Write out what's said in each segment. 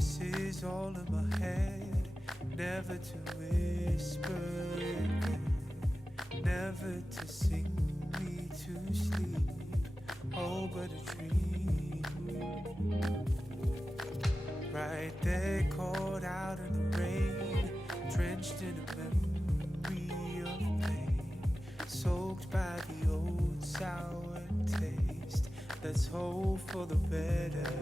voices all in my head, never to whisper again, never to sing me to sleep, oh but a dream. Right there caught out in the rain, drenched in a memory of pain, soaked by the old sour taste. Let's hope for the better.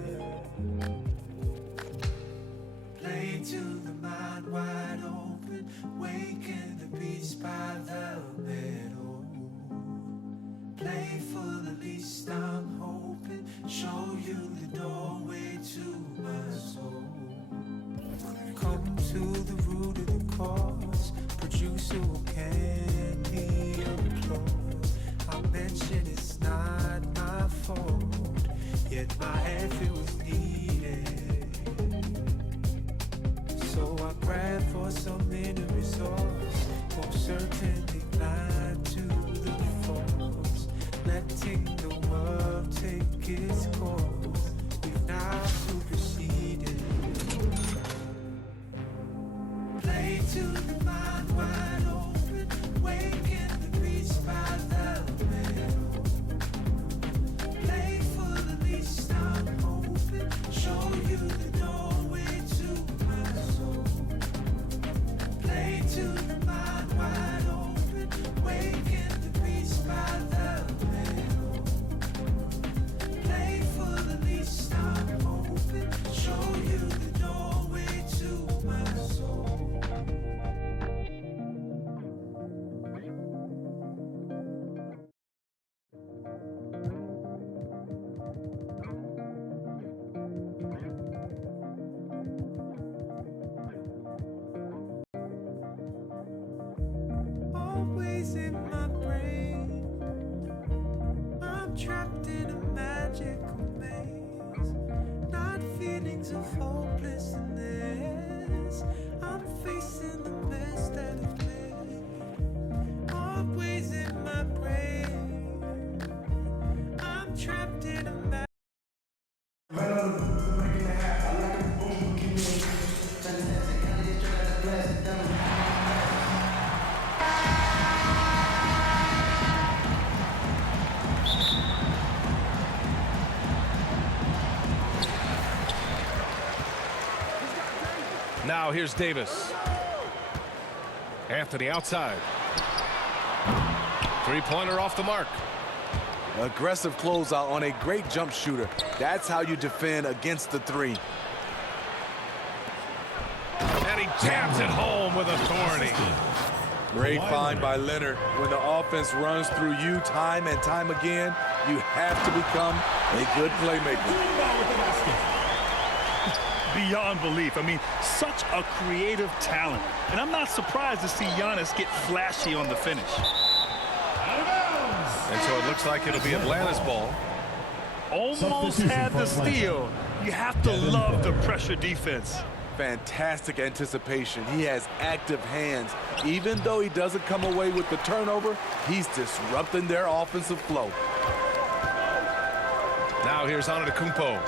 Play to the mind wide open, waken the beast by the meadow. Play for the least I'm hoping, show you the doorway to my soul. Come to the root of the cause, producer will candy applause. I mention it's not my fault, yet my effort was needed. So I grab for some inner resource, most certainly blind to the force, letting the world take its course. We've now superseded. Play to the mind wide open, waken the beast by the middle. Play for the least I'm hoping, show you the doorway to my soul. Play to the mind wide open, waken the beast by the middle. Play for the least I'm hoping, show you the doorway to my soul. Always in my brain, I'm trapped in a magical maze, not feelings of hopelessness. I'm facing the mess that I've made. Always in my brain, I'm trapped in a magical. Now here's Davis. Anthony outside. Three-pointer off the mark. Aggressive closeout on a great jump shooter. That's how you defend against the three. And he jams it home with authority. Great find by Leonard. When the offense runs through you time and time again, you have to become a good playmaker. Beyond belief. I mean, such a creative talent. And I'm not surprised to see Giannis get flashy on the finish. And so it looks like it'll be Atlanta's ball. Almost had the steal. You have to love the pressure defense. Fantastic anticipation. He has active hands. Even though he doesn't come away with the turnover, he's disrupting their offensive flow. Now here's Antetokounmpo.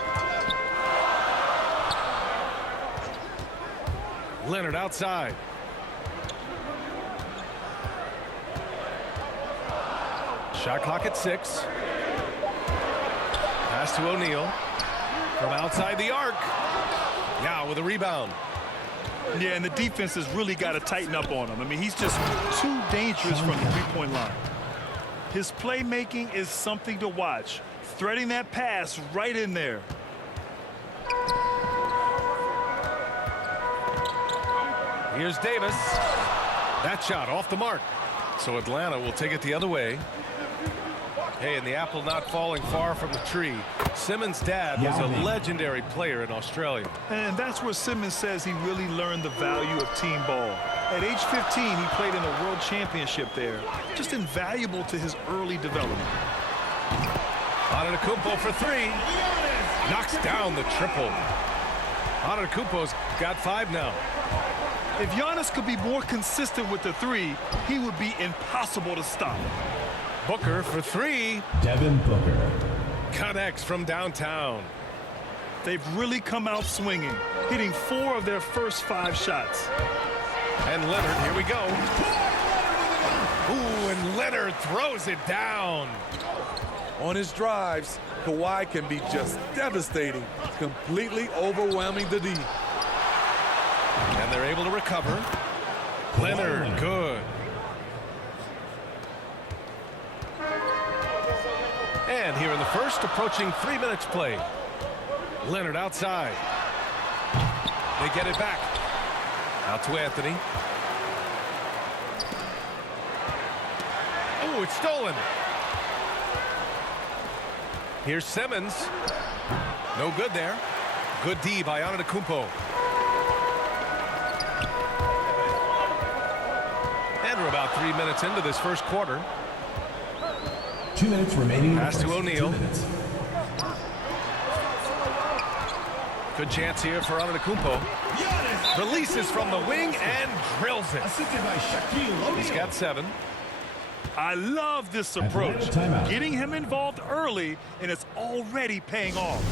Leonard outside. Shot clock at 6. Pass to O'Neal. From outside the arc. Yao with a rebound. Yeah, and the defense has really got to tighten up on him. I mean, he's just too dangerous from the three-point line. His playmaking is something to watch. Threading that pass right in there. Here's Davis. That shot off the mark. So Atlanta will take it the other way. Hey, and the apple not falling far from the tree. Simmons' dad was a legendary player in Australia. And that's where Simmons says he really learned the value of team ball. At age 15, he played in a world championship there. Just invaluable to his early development. Antetokounmpo for 3. Knocks down the triple. Antetokounmpo's got 5 now. If Giannis could be more consistent with the 3, he would be impossible to stop. Booker for 3. Devin Booker Connects from downtown. They've really come out swinging, hitting 4 of their first 5 shots. And Leonard, here we go. Ooh, and Leonard throws it down. On his drives, Kawhi can be just devastating, completely overwhelming the D. And they're able to recover. Leonard, good. And here in the first, approaching 3 minutes play. Leonard outside. They get it back. Out to Anthony. Oh, it's stolen. Here's Simmons. No good there. Good D by Antetokounmpo. And we're about 3 minutes into this first quarter. 2 minutes remaining. Pass to 2 O'Neal. minutes. Good chance here for Antetokounmpo. Releases from the wing and drills it. Assisted by Shaquille O'Neal. He's got 7. I love this approach. Timeout. Getting him involved early, and it's already paying off.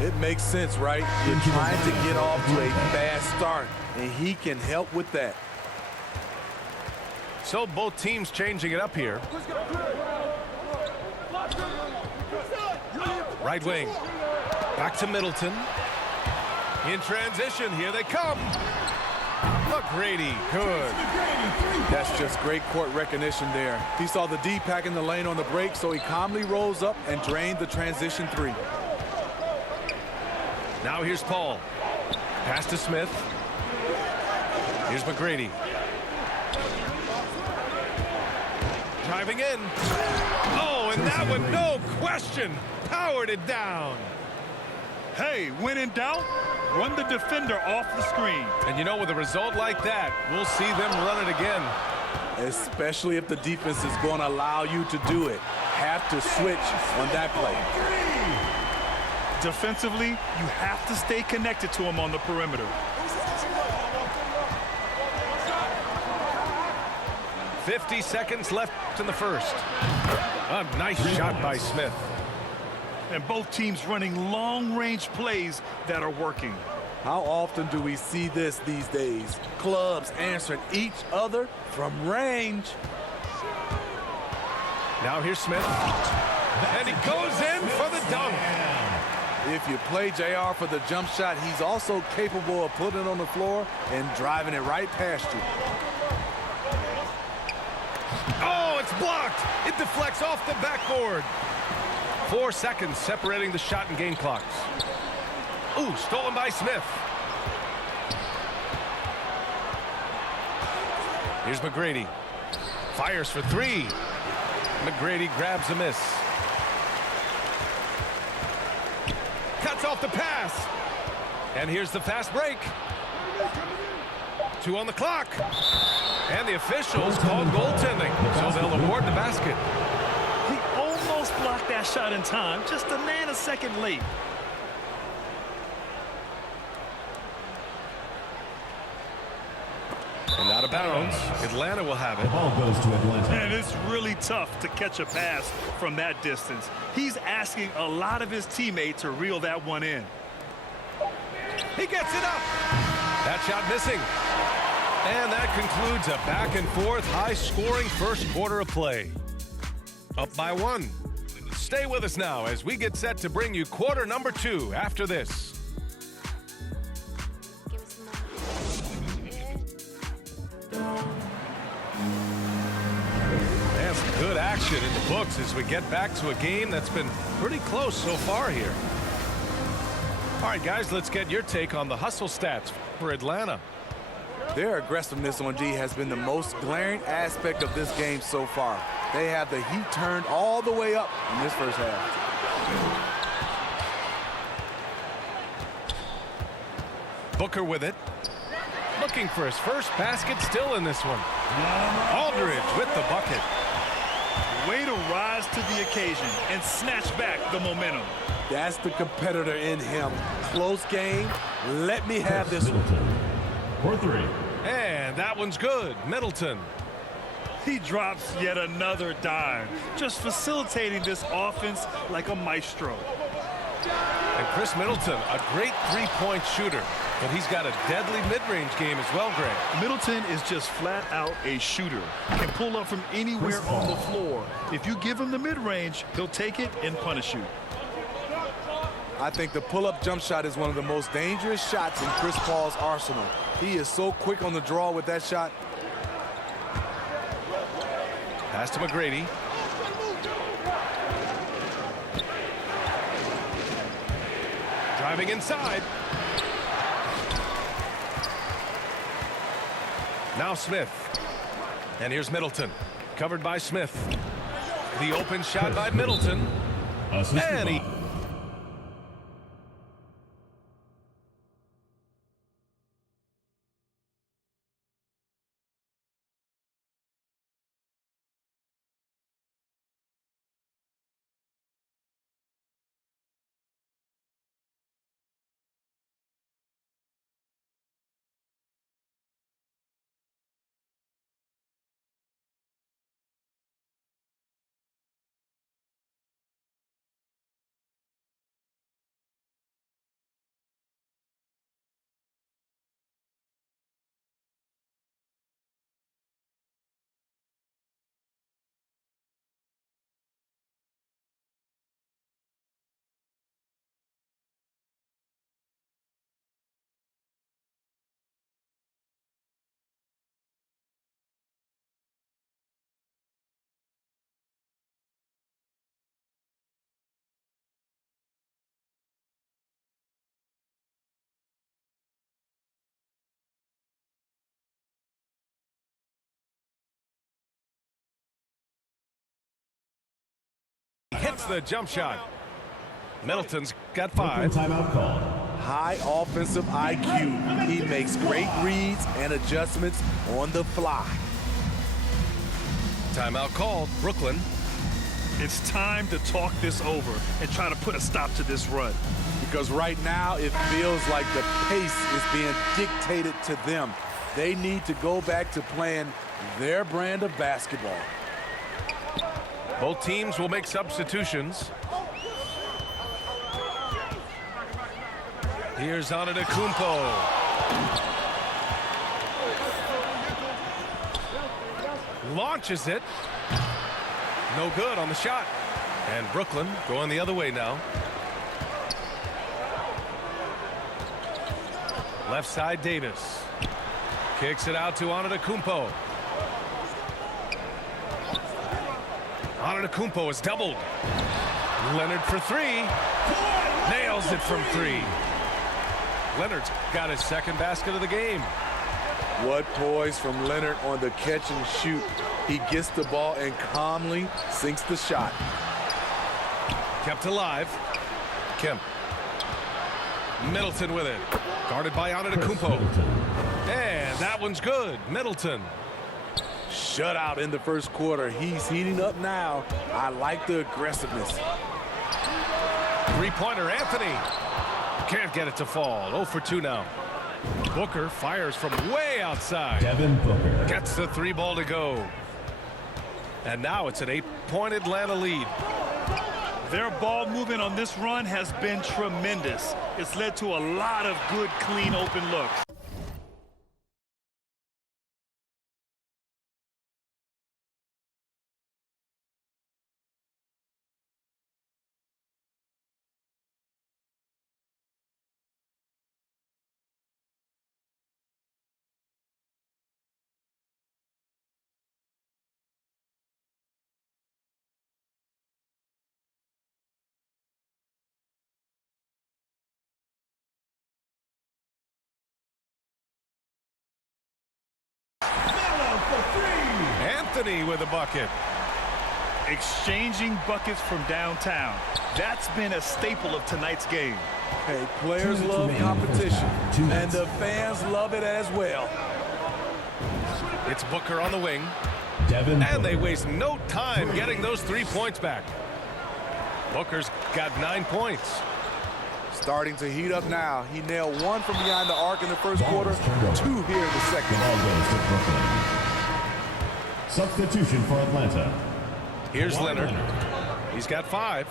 It makes sense, right? You're trying to get off to a fast start, and he can help with that. So both teams changing it up here. Right wing. Back to Middleton. In transition, here they come. McGrady, good. That's just great court recognition there. He saw the D pack in the lane on the break, so he calmly rose up and drained the transition 3. Now here's Paul. Pass to Smith. Here's McGrady. Driving in. Oh, and that one, no question, powered it down. Hey, when in doubt, run the defender off the screen. And you know, with a result like that, we'll see them run it again. Especially if the defense is going to allow you to do it. Have to switch on that play. Defensively, you have to stay connected to him on the perimeter. 50 seconds left in the first. A nice shot by Smith. And both teams running long-range plays that are working. How often do we see this these days? Clubs answering each other from range. Now here's Smith. And he goes in for the dunk. If you play JR for the jump shot, he's also capable of putting it on the floor and driving it right past you. Oh, it's blocked. It deflects off the backboard. 4 seconds separating the shot and game clocks. Ooh, stolen by Smith. Here's McGrady. Fires for 3. McGrady grabs a miss. Cuts off the pass. And here's the fast break. 2 on the clock. And the officials called goaltending, so they'll award the basket. He almost blocked that shot in time, just a nanosecond late. And out of bounds, Atlanta will have it. Ball goes to Atlanta. And it's really tough to catch a pass from that distance. He's asking a lot of his teammates to reel that one in. He gets it up. That shot missing. And that concludes a back-and-forth, high-scoring first quarter of play. Up by 1. Stay with us now as we get set to bring you quarter number 2 after this. And some good action in the books as we get back to a game that's been pretty close so far here. All right, guys, let's get your take on the hustle stats for Atlanta. Their aggressiveness on D has been the most glaring aspect of this game so far. They have the heat turned all the way up in this first half. Booker with it. Looking for his first basket still in this one. Aldridge with the bucket. Way to rise to the occasion and snatch back the momentum. That's the competitor in him. Close game. Let me have this one. For 3. And that one's good. Middleton. He drops yet another dime, just facilitating this offense like a maestro. And Chris Middleton, a great three-point shooter, but he's got a deadly mid-range game as well, Greg. Middleton is just flat out a shooter. Can pull up from anywhere on the floor. If you give him the mid-range, he'll take it and punish you. I think the pull-up jump shot is one of the most dangerous shots in Chris Paul's arsenal. He is so quick on the draw with that shot. Pass to McGrady. Driving inside. Now Smith. And here's Middleton. Covered by Smith. The open shot by Middleton. And he... hits the jump shot. Middleton's got 5. Timeout call. High offensive IQ. He makes great reads and adjustments on the fly. Timeout called. Brooklyn. It's time to talk this over and try to put a stop to this run. Because right now it feels like the pace is being dictated to them. They need to go back to playing their brand of basketball. Both teams will make substitutions. Here's Antetokounmpo. Launches it. No good on the shot. And Brooklyn going the other way now. Left side, Davis. Kicks it out to Antetokounmpo. Antetokounmpo is doubled. Leonard for 3. Nails it from 3. Leonard's got his second basket of the game. What poise from Leonard on the catch and shoot. He gets the ball and calmly sinks the shot. Kept alive. Kemp. Middleton with it. Guarded by Antetokounmpo. And that one's good. Middleton. Shutout in the first quarter. He's heating up now. I like the aggressiveness. Three-pointer, Anthony. Can't get it to fall. 0 for 2 now. Booker fires from way outside. Devin Booker. Gets the 3 ball to go. And now it's an 8-point Atlanta lead. Their ball movement on this run has been tremendous. It's led to a lot of good, clean, open looks. Anthony with a bucket. Exchanging buckets from downtown. That's been a staple of tonight's game. Hey, players love competition, and the fans love it as well. It's Booker on the wing. Devin And they Booker. waste no time getting those 3 points back. Booker's got 9 points. Starting to heat up now. He nailed 1 from behind the arc in the first quarter, 2 here in the second. Ball goes to Brooklyn. Substitution for Atlanta. Here's Leonard. He's got 5.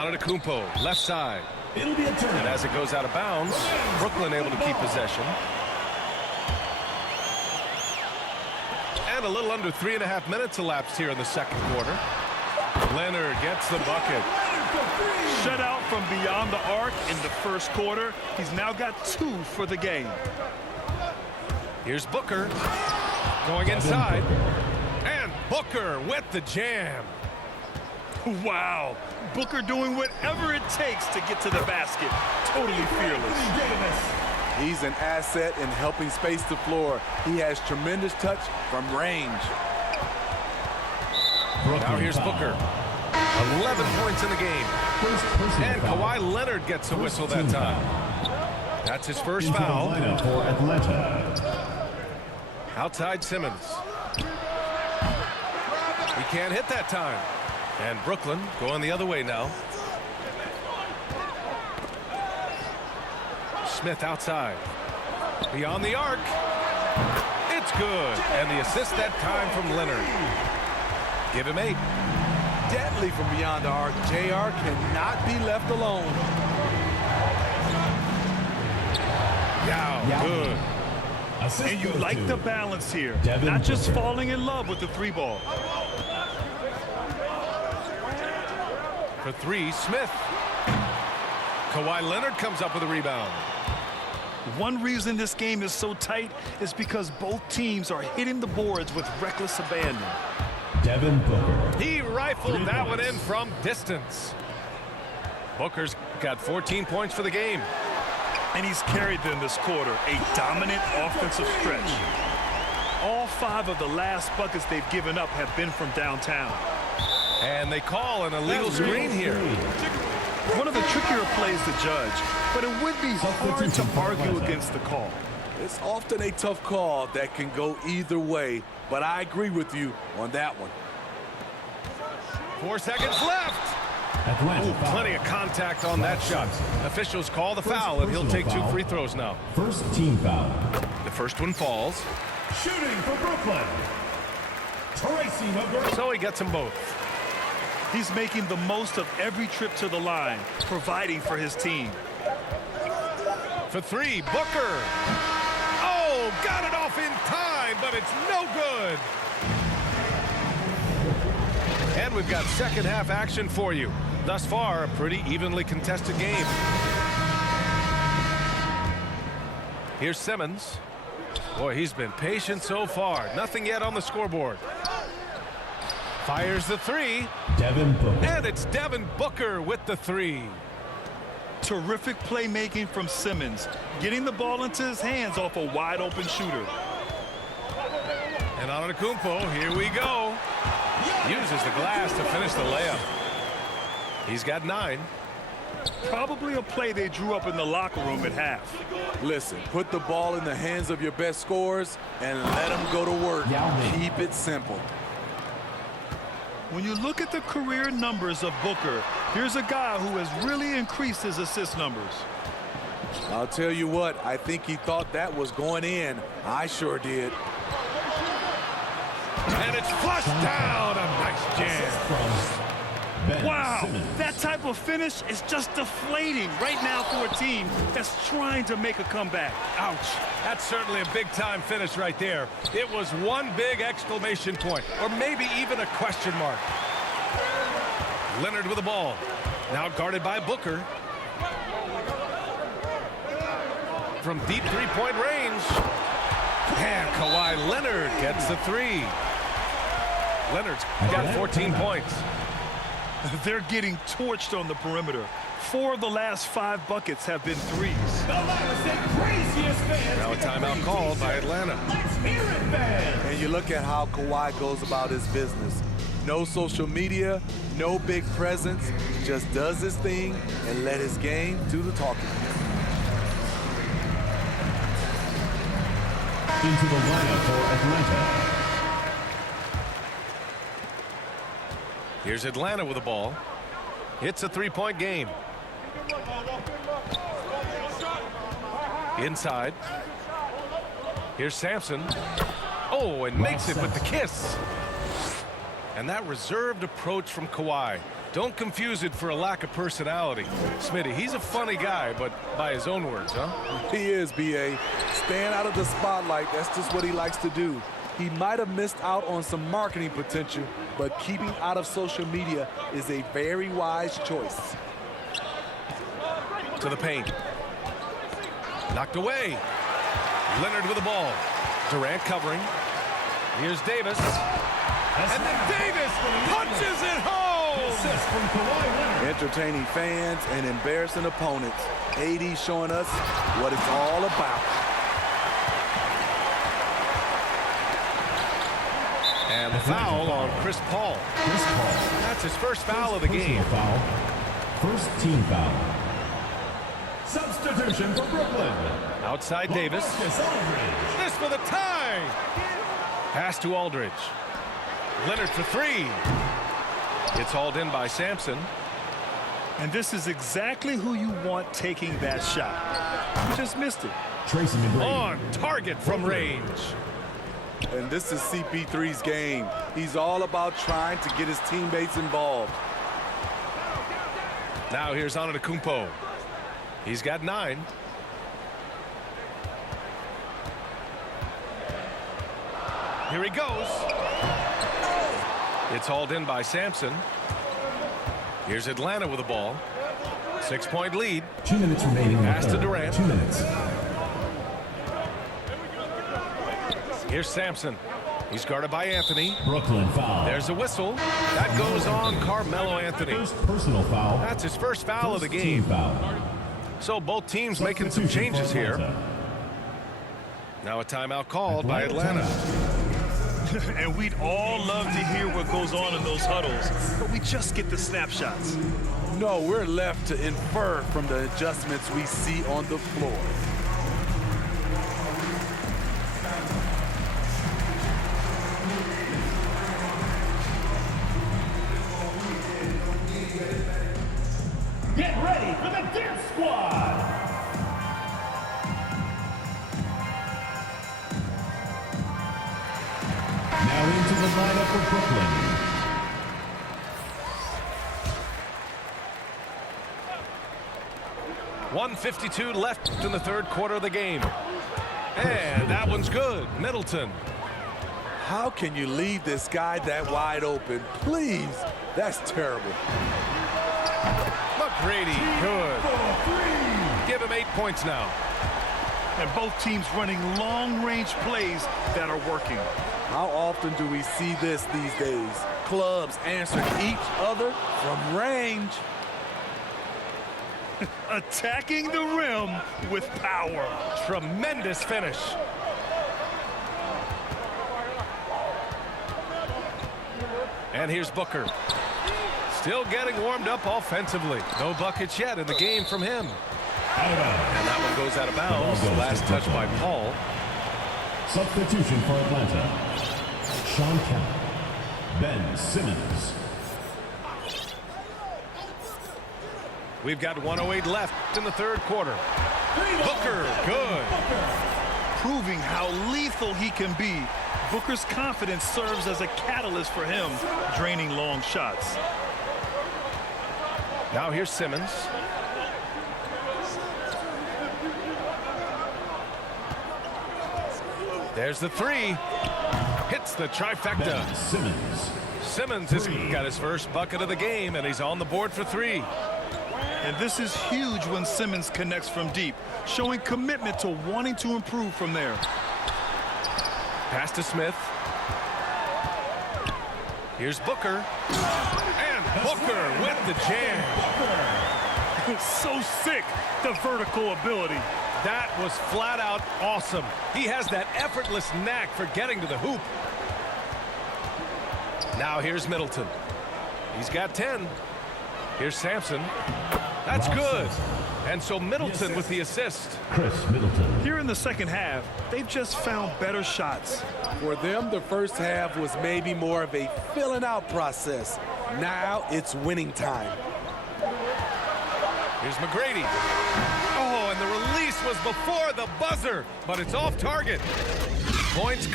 Antetokounmpo, left side. It'll be a turn. And as it goes out of bounds, Brooklyn able to keep possession. And a little under 3.5 minutes elapsed here in the second quarter. Leonard gets the bucket. Shut out from beyond the arc in the first quarter. He's now got 2 for the game. Here's Booker going inside. And Booker with the jam. Wow. Booker doing whatever it takes to get to the basket. Totally fearless. He's an asset in helping space the floor. He has tremendous touch from range. Now here's Booker. 11 points in the game. And Kawhi Leonard gets a whistle that time. That's his first foul. For Atlanta. Outside Simmons. He can't hit that time. And Brooklyn going the other way now. Smith outside. Beyond the arc. It's good. And the assist that time from Leonard. Give him 8. Deadly from beyond the arc. JR cannot be left alone. Yao, good. And you like the balance here. Devin Not just Booker. falling in love with the 3-ball. For 3, Smith. Kawhi Leonard comes up with a rebound. One reason this game is so tight is because both teams are hitting the boards with reckless abandon. Devin Booker. He rifled that one in from distance. Booker's got 14 points for the game. And he's carried them this quarter, a dominant offensive stretch. All 5 of the last buckets they've given up have been from downtown. And they call an illegal screen here. One of the trickier plays to judge, but it would be hard to argue against the call. It's often a tough call that can go either way, but I agree with you on that one. 4 seconds left. Atlanta. Ooh, plenty of contact on that shot. Officials call the foul, and he'll take 2 free throws now. First team foul. The first one falls, Shooting for Brooklyn. Tracy McGrady. so he gets them both. He's making the most of every trip to the line, providing for his team. For 3, Booker. Oh, got it off in time, but it's no good. And we've got second half action for you. Thus far, a pretty evenly contested game. Here's Simmons. Boy, he's been patient so far. Nothing yet on the scoreboard. Fires the 3. Devin Booker. And it's Devin Booker with the 3. Terrific playmaking from Simmons, getting the ball into his hands off a wide-open shooter. And Antetokounmpo, here we go. Uses the glass to finish the layup. He's got 9. Probably a play they drew up in the locker room at half. Listen, put the ball in the hands of your best scorers and let them go to work. Keep it simple. When you look at the career numbers of Booker, here's a guy who has really increased his assist numbers. I'll tell you what, I think he thought that was going in. I sure did. And it's flushed down. A nice jam. From Ben Wow, Simmons. that type of finish is just deflating right now for a team that's trying to make a comeback. Ouch. That's certainly a big-time finish right there. It was one big exclamation point, or maybe even a question mark. Leonard with the ball. Now guarded by Booker. From deep three-point range. And Kawhi Leonard gets the 3. Leonard's got 14 points. They're getting torched on the perimeter. 4 of the last 5 buckets have been threes. Now a timeout called by Atlanta. And you look at how Kawhi goes about his business. No social media, no big presence, just does his thing and let his game do the talking. Into the lineup for Atlanta. Here's Atlanta with the ball. It's a 3-point game. Inside. Here's Sampson. Oh, and makes it with the kiss. And that reserved approach from Kawhi. Don't confuse it for a lack of personality. Smitty, he's a funny guy, but by his own words, huh? He is, B.A. Staying out of the spotlight, that's just what he likes to do. He might have missed out on some marketing potential, but keeping out of social media is a very wise choice. To the paint. Knocked away. Leonard with the ball. Durant covering. Here's Davis. And then Davis punches it home! Assist from Kawhi Leonard. Entertaining fans and embarrassing opponents. AD showing us what it's all about. And the foul on Chris Paul. Chris Paul. That's his first foul of the Personal game. foul. First team foul. Substitution for Brooklyn. Outside Davis. Marcus Aldridge. This for the tie. Pass to Aldridge. Leonard for three. It's hauled in by Sampson. And this is exactly who you want taking that shot. You just missed it. Tracy McGrady. On target from range. And this is CP3's game. He's all about trying to get his teammates involved. Now here's Antetokounmpo. He's got 9. Here he goes. It's hauled in by Sampson. Here's Atlanta with the ball. 6-point lead. 2 minutes remaining. in the Pass to third. Durant. 2 minutes. Here's Sampson. He's guarded by Anthony. Brooklyn foul. There's a whistle. That goes on Carmelo Anthony. First personal foul. That's his first foul of the First team game. foul. So both teams making some Substitution changes for here. Atlanta. Now a timeout called by Atlanta. And we'd all love to hear what goes on in those huddles, but we just get the snapshots. No, we're left to infer from the adjustments we see on the floor. Get ready for the Dance Squad. Now into the lineup for Brooklyn. .152 left in the third quarter of the game. And that one's good. Middleton. How can you leave this guy that wide open? Please, that's terrible. McGrady, good. Give him 8 points now. And both teams running long-range plays that are working. How often do we see this these days? Clubs answering each other from range. Attacking the rim with power. Tremendous finish. And here's Booker. Still getting warmed up offensively. No buckets yet in the game from him. Out of bounds. And that one goes out of bounds. The last touch by Paul. Substitution for Atlanta. Sean Kemp. Ben Simmons. We've got 1:08 left in the third quarter. Booker, good. Proving how lethal he can be. Booker's confidence serves as a catalyst for him, draining long shots. Now here's Simmons. There's the three. Hits the trifecta. Ben Simmons. Simmons has got his first bucket of the game, and he's on the board for 3. And this is huge when Simmons connects from deep, showing commitment to wanting to improve from there. Pass to Smith. Here's Booker. And Booker with the jam. So sick, the vertical ability. That was flat out awesome. He has that effortless knack for getting to the hoop. Now here's Middleton. He's got 10. Here's Sampson. That's good. And so Middleton with the assist. Chris Middleton. Here in the second half, they've just found better shots. For them, the first half was maybe more of a filling out process. Now it's winning time. Here's McGrady. Oh, and the release was before the buzzer, but it's off target. Points.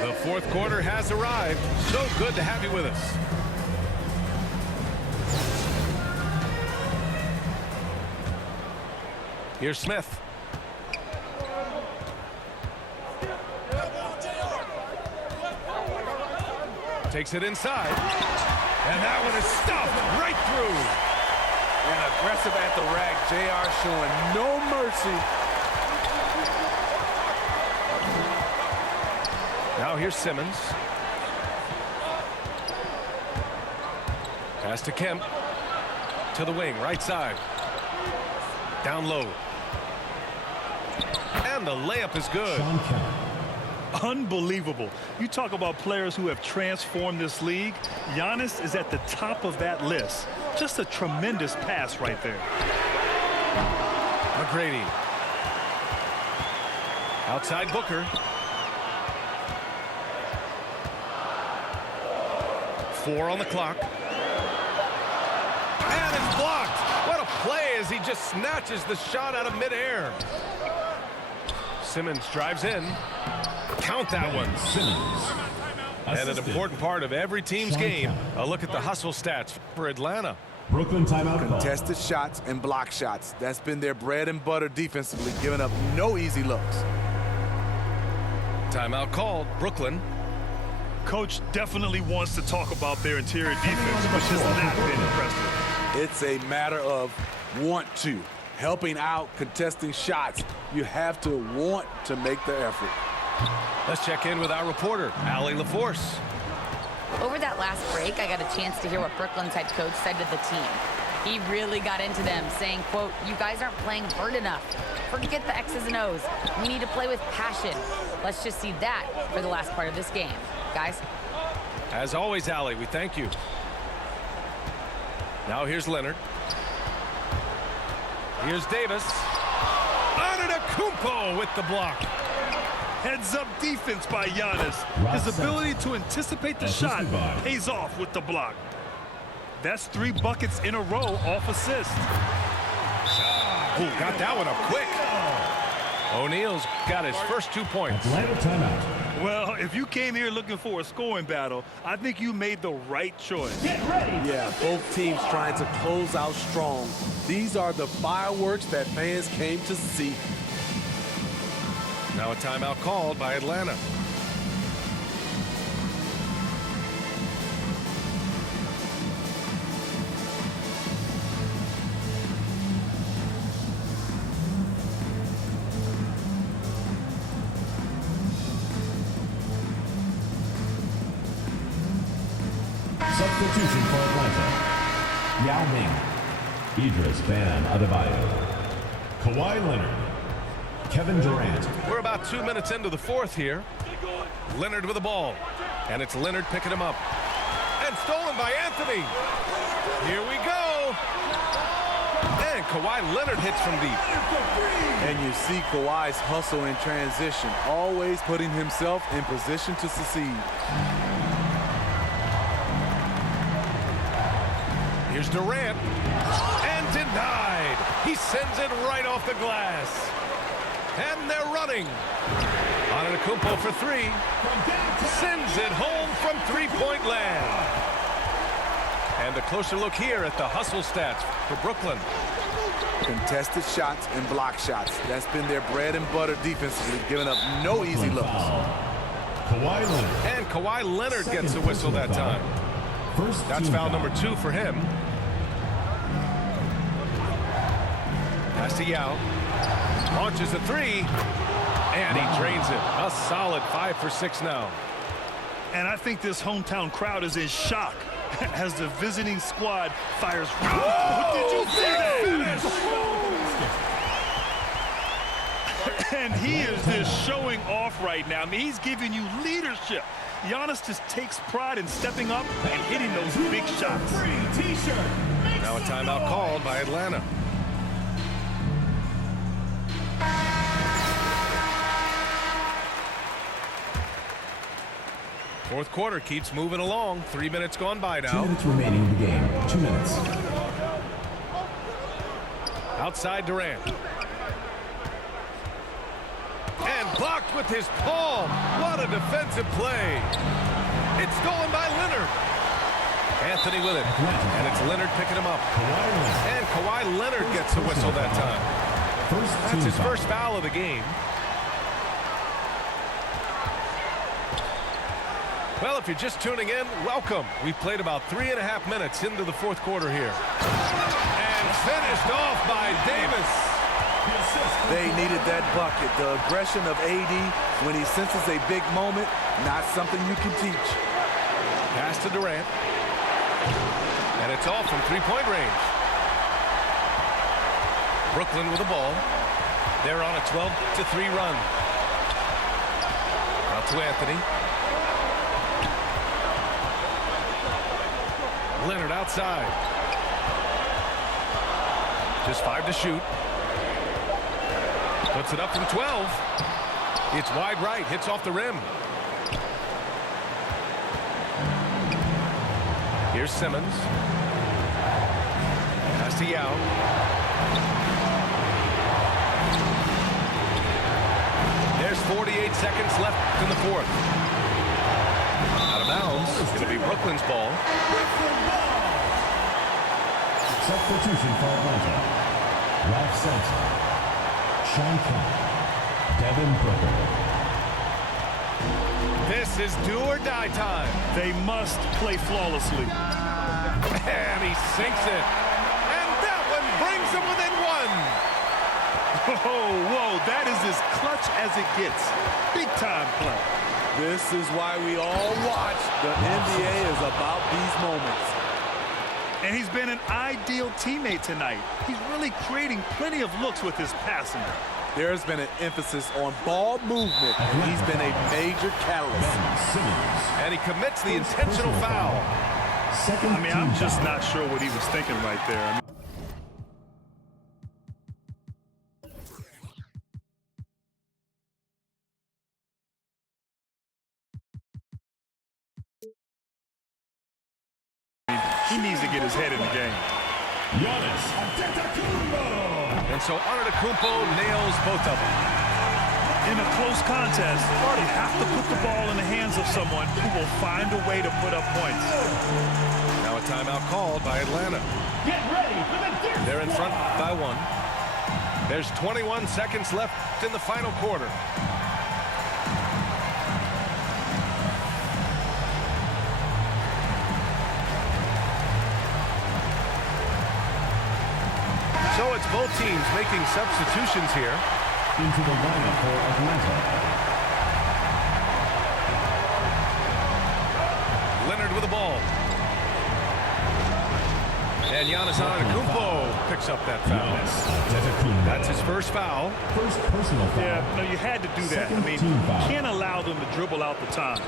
The fourth Fourth quarter has arrived. So good to have you with us. Here's Smith. Takes it inside. And that one is stuffed right through. And aggressive at the rack. JR showing no mercy. Now here's Simmons. Pass to Kemp. To the wing, right side. Down low. And the layup is good. Sean Kemp. Unbelievable. You talk about players who have transformed this league. Giannis is at the top of that list. Just a tremendous pass right there. McGrady. Outside Booker. 4 on the clock. And it's blocked. What a play as he just snatches the shot out of midair. Simmons drives in. Count that one. Simmons. And an important part of every team's game. A look at the hustle stats for Atlanta. Brooklyn timeout call. Contested shots and block shots. That's been their bread and butter defensively, giving up no easy looks. Timeout called. Brooklyn. Coach definitely wants to talk about their interior defense, which has not been impressive. It's a matter of want to. Helping out, contesting shots. You have to want to make the effort. Let's check in with our reporter, Allie LaForce. Over that last break, I got a chance to hear what Brooklyn's head coach said to the team. He really got into them, saying, quote, "You guys aren't playing hard enough. Forget the X's and O's. We need to play with passion. Let's just see that for the last part of this game. Guys." As always, Allie, we thank you. Now here's Leonard. Here's Davis. Antetokounmpo with the block. Heads-up defense by Giannis. His ability to anticipate the shot pays off with the block. That's 3 buckets in a row off assist. Ooh, got that one up quick. O'Neal's got his first 2 points. Atlanta timeout. Well, if you came here looking for a scoring battle, I think you made the right choice. Get ready. Yeah, both teams trying to close out strong. These are the fireworks that fans came to see. Now a timeout called by Atlanta. Substitution for Atlanta. Yao Ming. Idris Bam Adebayo. Kawhi Leonard. Kevin Durant. We're about 2 minutes into the fourth here. Leonard with the ball. And it's Leonard picking him up. And stolen by Anthony. Here we go. And Kawhi Leonard hits from deep. And you see Kawhi's hustle in transition, always putting himself in position to succeed. Here's Durant. And denied. He sends it right off the glass. And they're running. Antetokounmpo for 3. Sends it home from three-point land. And a closer look here at the hustle stats for Brooklyn. Contested shots and block shots. That's been their bread and butter defensively, giving up no easy looks. Kawhi Leonard. And Kawhi Leonard gets a whistle that time. First That's team foul number 2 for him. Pass to Yao. Launches a 3. And he drains it. A solid 5 for 6 now. And I think this hometown crowd is in shock as the visiting squad fires. What did you see that? And he is just showing off right now. I mean, he's giving you leadership. Giannis just takes pride in stepping up and hitting those big shots. Now a timeout called by Atlanta. Fourth quarter keeps moving along. 3 minutes gone by 2 now. minutes remaining in the game. 2 minutes. Outside Durant. And blocked with his palm. What a defensive play. It's stolen by Leonard. Anthony with it. And it's Leonard picking him up. And Kawhi Leonard gets the whistle that time. That's his first foul of the game. Well, if you're just tuning in, welcome. We've played about 3.5 minutes into the fourth quarter here. And finished off by Davis. They needed that bucket. The aggression of AD when he senses a big moment, not something you can teach. Pass to Durant. And it's off from three-point range. Brooklyn with the ball. They're on a 12-3 run. Out to Anthony. Leonard outside. Just 5 to shoot. Puts it up from 12. It's wide right. Hits off the rim. Here's Simmons. Pass to Yao. There's 48 seconds left in the fourth. Out of bounds. It's going to be Brooklyn's ball. Substitution for Atlanta. Ralph Sampson. Sean Kemp. Devin Booker. This is do or die time. They must play flawlessly. And he sinks it. And that one brings him within one. Whoa, that is as clutch as it gets. Big time play. This is why we all watch. The NBA is about these moments. And he's been an ideal teammate tonight. He's really creating plenty of looks with his passing. There's been an emphasis on ball movement, and he's been a major catalyst. And he commits the intentional foul. I mean, I'm just not sure what he was thinking right there. He needs to get his head in the game. Giannis Antetokounmpo. And so Antetokounmpo nails both of them. In a close contest, you have to put the ball in the hands of someone who will find a way to put up points. Now a timeout called by Atlanta. Get ready for the dance. They're in front by 1. There's 21 seconds left in the final quarter. So it's both teams making substitutions here. Into the lineup for Atlanta. Leonard with the ball. And Giannis Antetokounmpo picks up that foul. Giannis Antetokounmpo. That's his first foul. First personal foul. Yeah, no, you had to do that. I Second mean, team foul. you can't allow them to dribble out the time.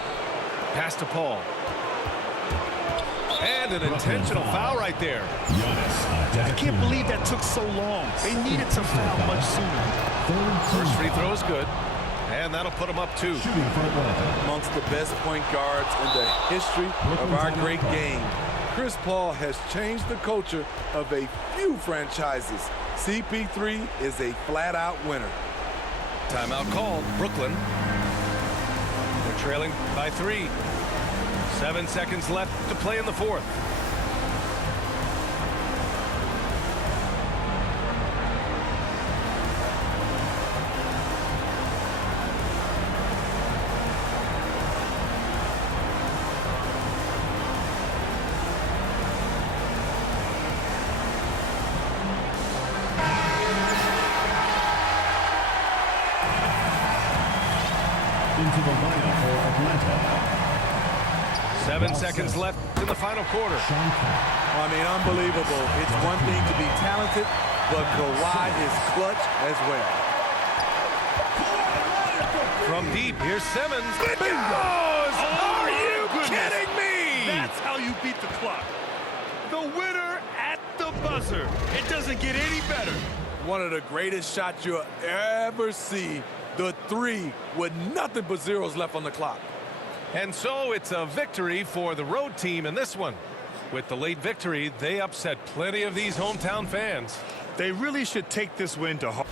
Pass to Paul. And an intentional foul right there. I can't believe that took so long. They needed to foul much sooner. First free throw is good. And that'll put him up 2. Shooting for Atlanta. Amongst the best point guards in the history of our great game. Chris Paul has changed the culture of a few franchises. CP3 is a flat-out winner. Timeout called. Brooklyn. They're trailing by 3. 7 seconds left to play in the fourth. Into the lineup for Atlanta. 7 seconds left in the final quarter. Sean Kemp. I mean, unbelievable. It's one thing to be talented, but Kawhi is clutch as well. From deep, here's Simmons. It goes! Are you kidding me? That's how you beat the clock. The winner at the buzzer. It doesn't get any better. One of the greatest shots you'll ever see. The 3 with nothing but zeros left on the clock. And so it's a victory for the road team in this one. With the late victory, they upset plenty of these hometown fans. They really should take this win to heart.